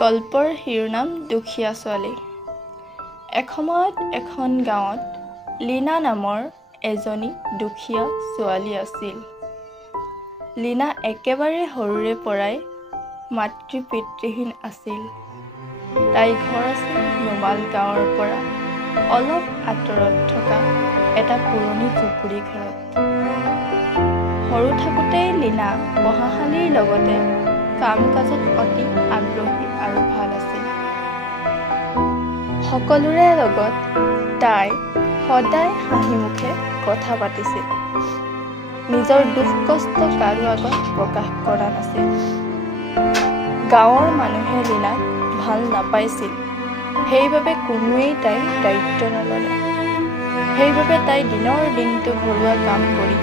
গল্পৰ শিৰোনাম দুখীয়া ছোৱালী। এসময়ত এখন গাঁৱত লীনা নামৰ এজনী দুখীয়া ছোৱালী আছিল। লীনা একেবাৰে সৰুৰে পৰাই মাতৃ-পিতৃহীন আছিল। তাইৰ ঘৰ আছিল নোমাল গাঁৱৰ পৰা অলপ আঁতৰত থকা এটা পুৰণি পুখুৰী ঘৰত। সৰু থাকোঁতেই লীনা পঢ়াশালীৰ লগতে কাম-কাজত অতি আগ্ৰহী আৰু ভাল আছিল। সকলোৰে লগত তাই সদায় হাঁহিমুখে কথা পাতিছিল। নিজৰ দুখ কষ্ট কাৰো আগত প্ৰকাশ কৰা নাছিল। গাঁৱৰ মানুহে লীনাক ভাল নাপাইছিল, সেইবাবে কোনোৱেই তাইৰ দায়িত্ব নললে। সেইবাবে তাই দিনৰ দিনটো ঘৰুৱা কাম কৰি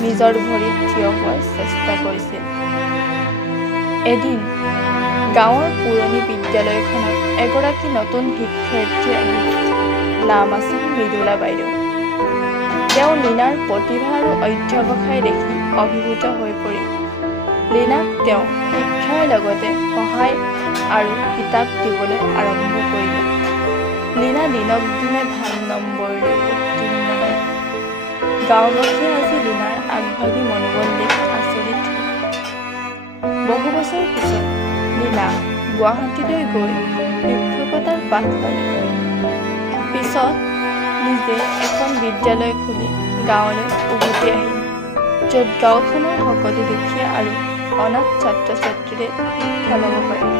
নিজৰ ভৰিত থিয় হোৱাৰ চেষ্টা কৰিছিল। এদিন গাঁৱৰ পুৰণি বিদ্যালয়খনত এগৰাকী নতুন শিক্ষয়িত্ৰী আহিল। নাম আছিল মৃদুলা বাইদেউ। তেওঁ লীনাৰ প্ৰতিভা আৰু অধ্যৱসায় দেখি অভিভূত হৈ পৰিল। লীনাক তেওঁ শিক্ষাৰ লগতে সহায় আৰু কিতাপ দিবলৈ আৰম্ভ কৰিলে। লীনা দিনক দিনে ভাল নম্বৰেৰে উত্তীৰ্ণ হয়। গাঁওবাসীয়ে আজি লীনাৰ আগভাগী মনোবল দেখি আচৰিত হ'ল। বহু বছৰ পিছত লীনা গুৱাহাটীলৈ গৈ শিক্ষকতাৰ পাঠ ল'লে। পিছত নিজে এখন বিদ্যালয় খুলি গাঁৱলৈ উভতি আহিল, য'ত গাঁওখনৰ সকলো দুখীয়া আৰু অনাথ ছাত্ৰ-ছাত্ৰীৰে শিক্ষা ল'ব পাৰিব।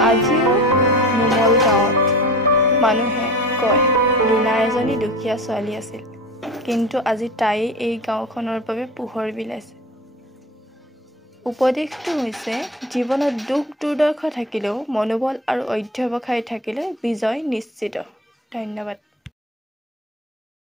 আজিও নোমল গাঁৱত মানুহে কয় লীনা এজনী দুখীয়া ছোৱালী আছিল, কিন্তু আজি তাইয়ে এই গাঁওখনৰ বাবে পোহৰ বিলাইছে। উপদেশটো হৈছে জীৱনত দুখ-দুৰ্দশা থাকিলেও মনোবল আৰু অধ্যৱসায় থাকিলে বিজয় নিশ্চিত। ধন্যবাদ।